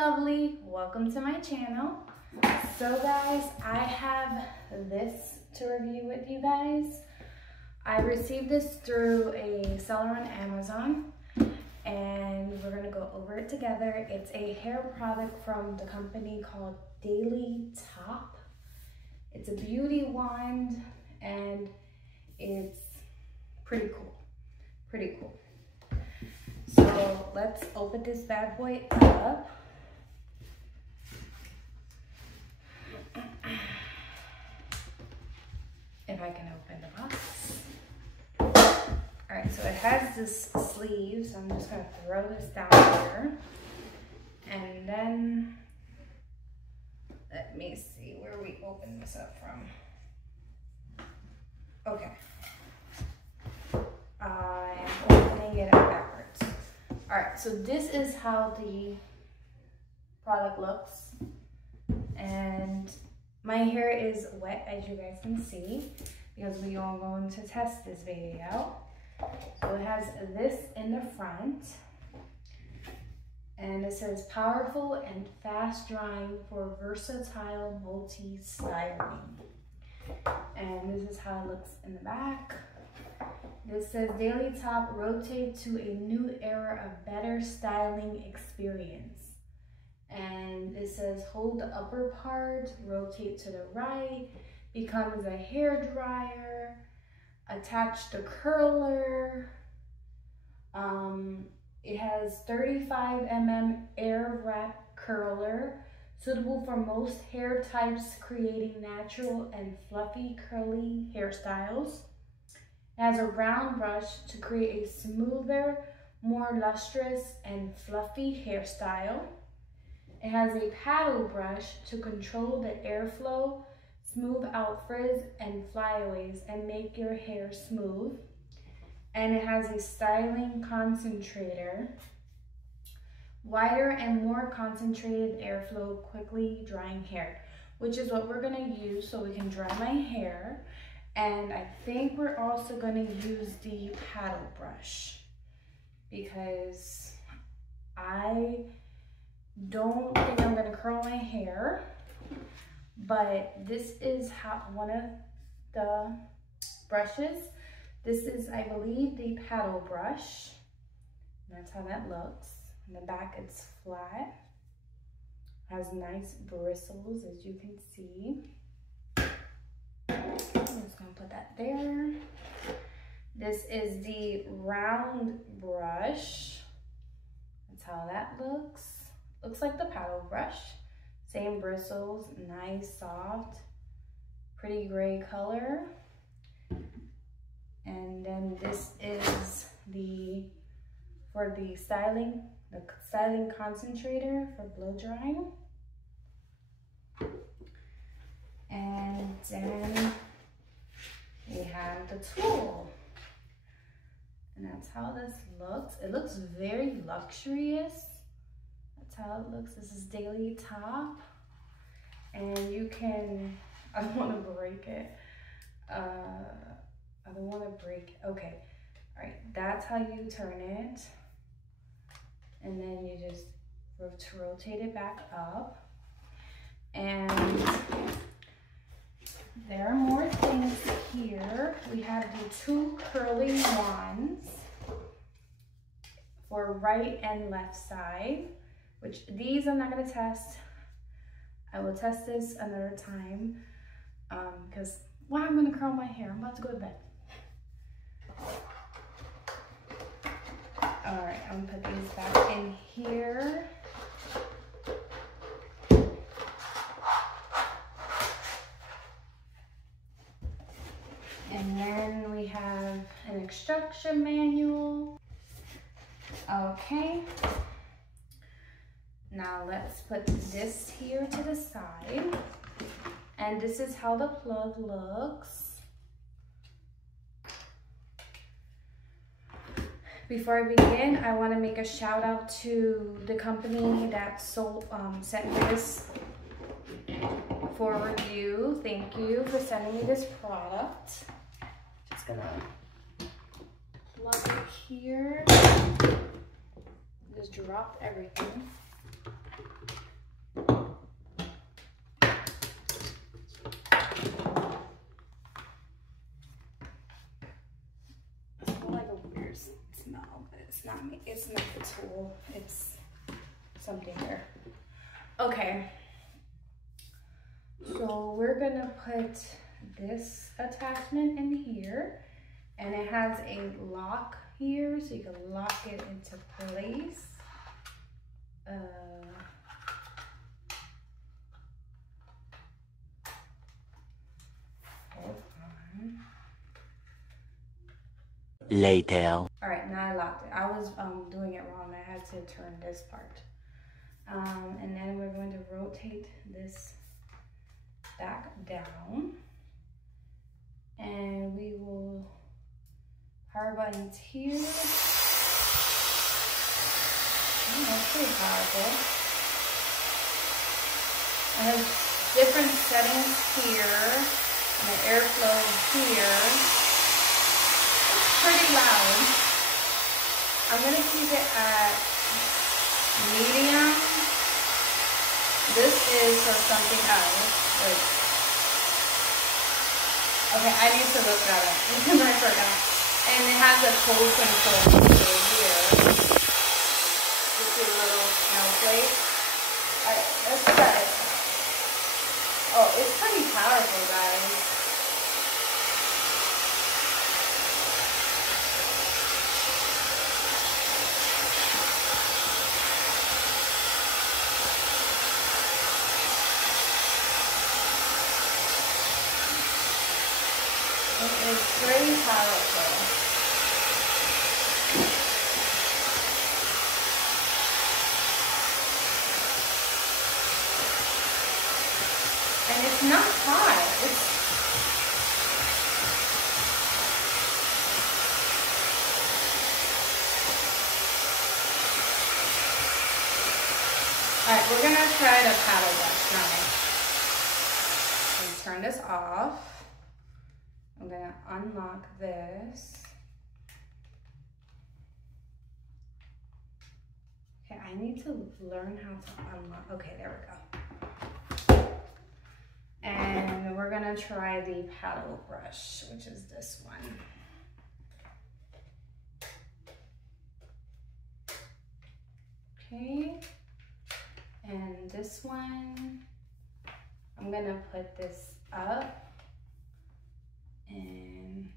lovely, welcome to my channel. So guys, I have this to review with you guys. I received this through a seller on Amazon and we're gonna go over it together. It's a hair product from the company called DUPE. It's a beauty wand and it's pretty cool. So let's open this bad boy up. If I can open the box. All right, so it has this sleeve, so I'm just gonna throw this down here. And then, let me see where we open this up from. Okay. I am opening it up backwards. All right, so this is how the product looks. And my hair is wet, as you guys can see, because we are going to test this baby out. So it has this in the front. And it says powerful and fast drying for versatile multi-styling. And this is how it looks in the back. This says Daily Top, rotate to a new era of better styling experience. And it says hold the upper part, rotate to the right, becomes a hair dryer, attach the curler. It has 35 mm air wrap curler, suitable for most hair types, creating natural and fluffy curly hairstyles. It has a round brush to create a smoother, more lustrous and fluffy hairstyle. It has a paddle brush to control the airflow, smooth out frizz and flyaways and make your hair smooth. And it has a styling concentrator, wider and more concentrated airflow, quickly drying hair, which is what we're gonna use so we can dry my hair. And I think we're also gonna use the paddle brush because I don't think I'm gonna curl my hair, but this is how one of the brushes. This is, I believe, the paddle brush. And that's how that looks. In the back, it's flat. Has nice bristles, as you can see. I'm just gonna put that there. This is the round brush. That's how that looks. Looks like the paddle brush. Same bristles, nice, soft, pretty gray color. And then this is for the styling concentrator for blow drying. And then we have the tool. And that's how this looks. It looks very luxurious. That's how it looks. This is Daily Top. And you can, I don't want to break it. I don't want to break it. Okay. All right. That's how you turn it. And then you just rotate it back up. And there are more things here. We have the two curly wands for right and left side, which these I'm not going to test. I will test this another time because I'm going to curl my hair. I'm about to go to bed. All right, I'm going to put these back in here. And then we have an instruction manual. Okay. Now let's put this here to the side. And this is how the plug looks. Before I begin, I want to make a shout out to the company that sent this for review. Thank you for sending me this product. Just gonna plug it here. Just dropped everything. It's not a tool, it's something here. Okay, so we're gonna put this attachment in here, and it has a lock here, so you can lock it into place. Hold on. Later. All right, now I locked it. I was doing it wrong. I had to turn this part. And then we're going to rotate this back down. And we will power buttons here. Oh, that's pretty powerful. It has different settings here, and the airflow here. It's pretty loud. I'm gonna keep it at medium. This is for something else. Like, okay, I need to look that up because I forgot. And it has a cold control here. You see a little snowflake. Alright, let's set it. Oh, it's pretty powerful, guys. It is very powerful. And it's not hot. Alright, we're gonna try the paddle brush now. Let's turn this off. I'm gonna unlock this. Okay, I need to learn how to unlock. Okay, there we go. And we're gonna try the paddle brush, which is this one. Okay, and this one, I'm gonna put this up. And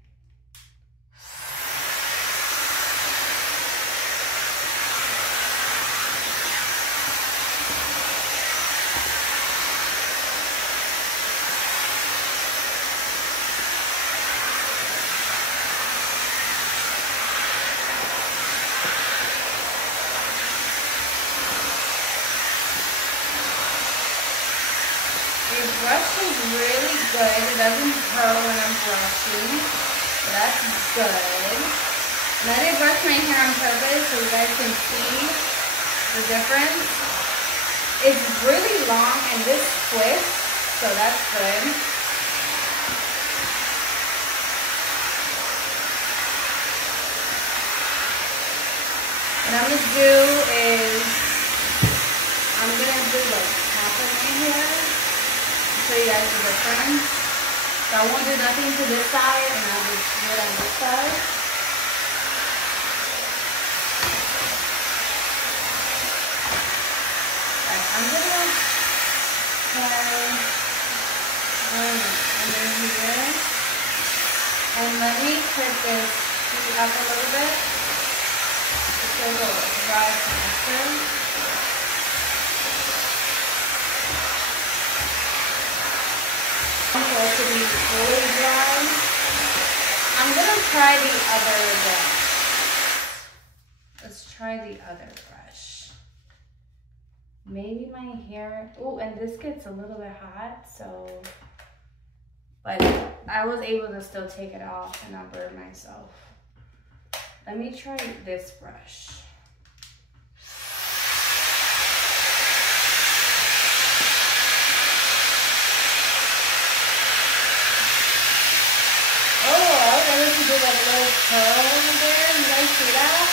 the brush is really good. It doesn't hurt when I'm brushing. So that's good. And I did brush my hair on purpose so you guys can see the difference. It's really long and this twists, so that's good. What I'm gonna do is I'm gonna do like half of my hair. Show you guys the difference. So I won't do nothing to this side and I'll just do it on this side. Alright, I'm gonna try under here. And let me put this heat up a little bit. Just so it'll dry faster. For it to be fully dry. I'm gonna try the other brush. Let's try the other brush. Maybe my hair, oh, and this gets a little bit hot, so, but I was able to still take it off and not burn myself. Let me try this brush. Do like a little curl over there. You guys see that?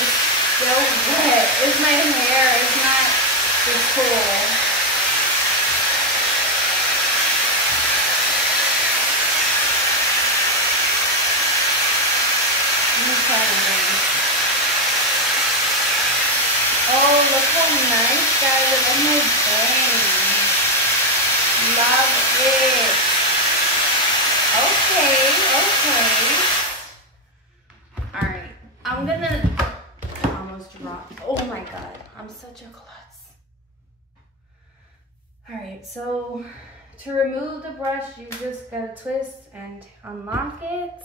It's still wet. It's my hair. It's not the tool. trying again. Oh, look how nice, guys. I love my bang. Love it. Okay. Alright. I'm gonna almost drop. Oh my god. I'm such a klutz. Alright, so to remove the brush, you just gotta twist and unlock it.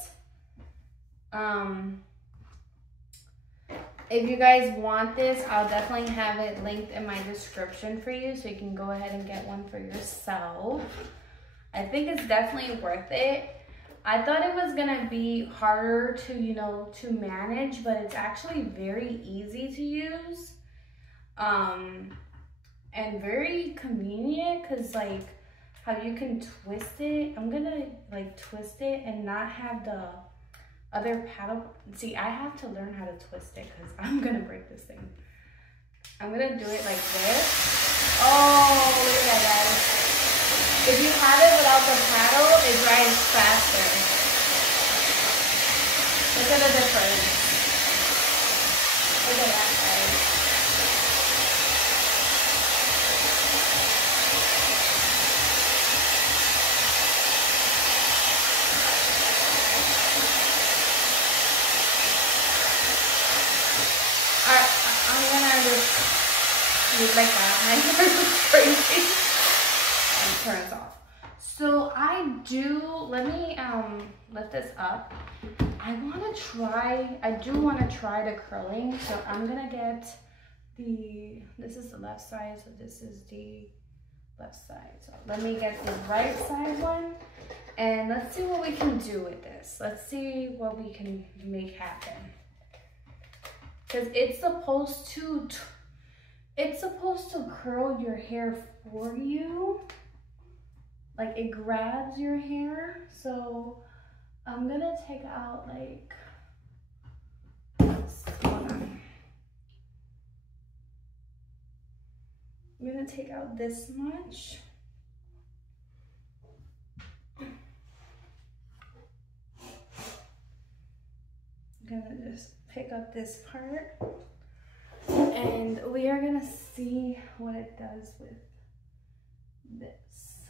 If you guys want this, I'll definitely have it linked in my description for you, so you can go ahead and get one for yourself. I think it's definitely worth it. I thought it was gonna be harder to, you know, to manage, but it's actually very easy to use. And very convenient, because like how you can twist it. I'm gonna like twist it and not have the other paddle. See, I have to learn how to twist it because I'm gonna break this thing. I'm gonna do it like this. Oh, look at that, guys. If you have it without the paddle, it dries faster. Look at the difference. Look at that, guys. I'm gonna just use like that. My hair is crazy. And turns off. So I do, let me lift this up. I do want to try the curling. So I'm gonna get this is the left side, so this is the left side. So let me get the right side one. And let's see what we can do with this. Let's see what we can make happen. Because it's supposed to curl your hair for you. Like it grabs your hair. So I'm gonna take out like this. Hold on. I'm gonna take out this much. I'm gonna just pick up this part, and we are gonna see what it does with this.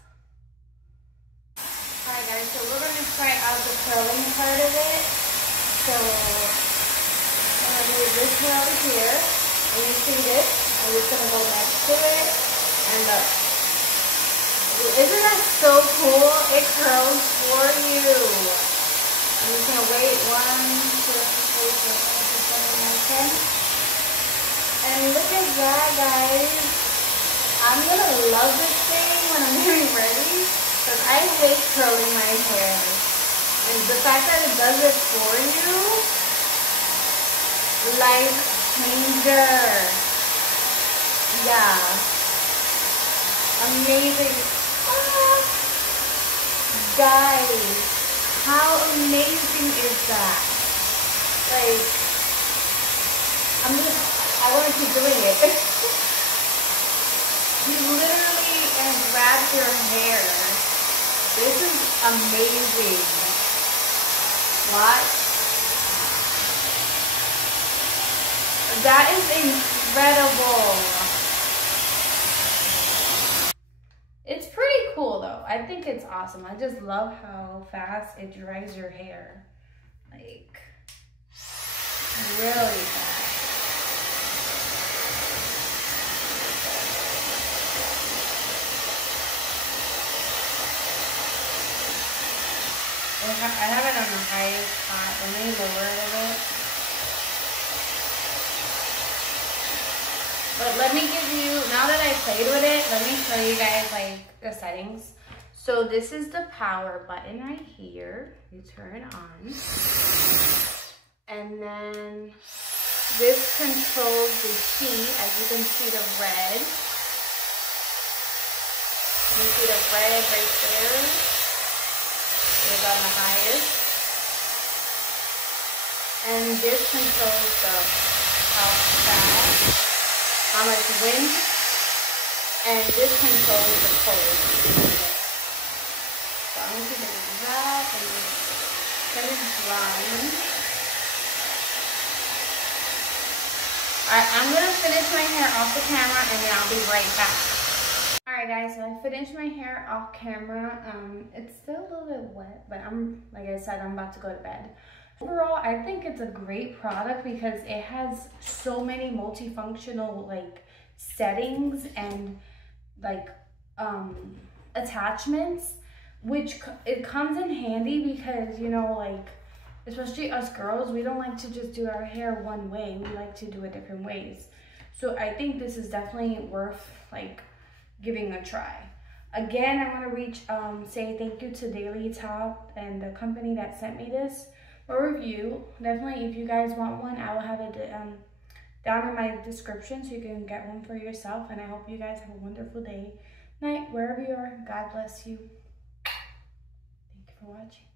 Alright guys, so we're gonna try out the curling part of it. So I'm gonna move this one over here, and you see this, I'm just gonna go next to it, and look. Isn't that so cool? It curls for you. I'm just gonna wait 1, 2, 3, 4, 5, 6, 7, 8, 9, 10. And look at that, guys. I'm gonna love this thing when I'm getting ready, because I hate curling my hair. And the fact that it does it for you, life changer. Yeah. Amazing. Ah. Guys. How amazing is that? Like, I want to keep doing it. You literally grab your hair. This is amazing. What? That is incredible. It's pretty cool though. I think it's awesome. I just love how fast it dries your hair. Like, really fast. I have it on the highest spot. Let me lower it a bit. But let me give you, now that I played with it, let me show you guys like the settings. So this is the power button right here. You turn it on. And then this controls the heat. As you can see the red. You can see the red right there. It's on the highest. And this controls the how fast, how much wind, and this controls the cold. So I'm going to do that and let it dry. Alright, I'm gonna finish my hair off the camera and then I'll be right back. Alright guys, so I finished my hair off camera. It's still a little bit wet, but like I said, I'm about to go to bed. Overall, I think it's a great product because it has so many multifunctional like settings and like attachments, which it comes in handy because, you know, like especially us girls, we don't like to just do our hair one way. We like to do it different ways. So I think this is definitely worth like giving a try. Again, I want to say thank you to Daily Top and the company that sent me this for review. Definitely, if you guys want one, I will have it down in my description so you can get one for yourself. And I hope you guys have a wonderful day, night, wherever you are. God bless you. Thank you for watching.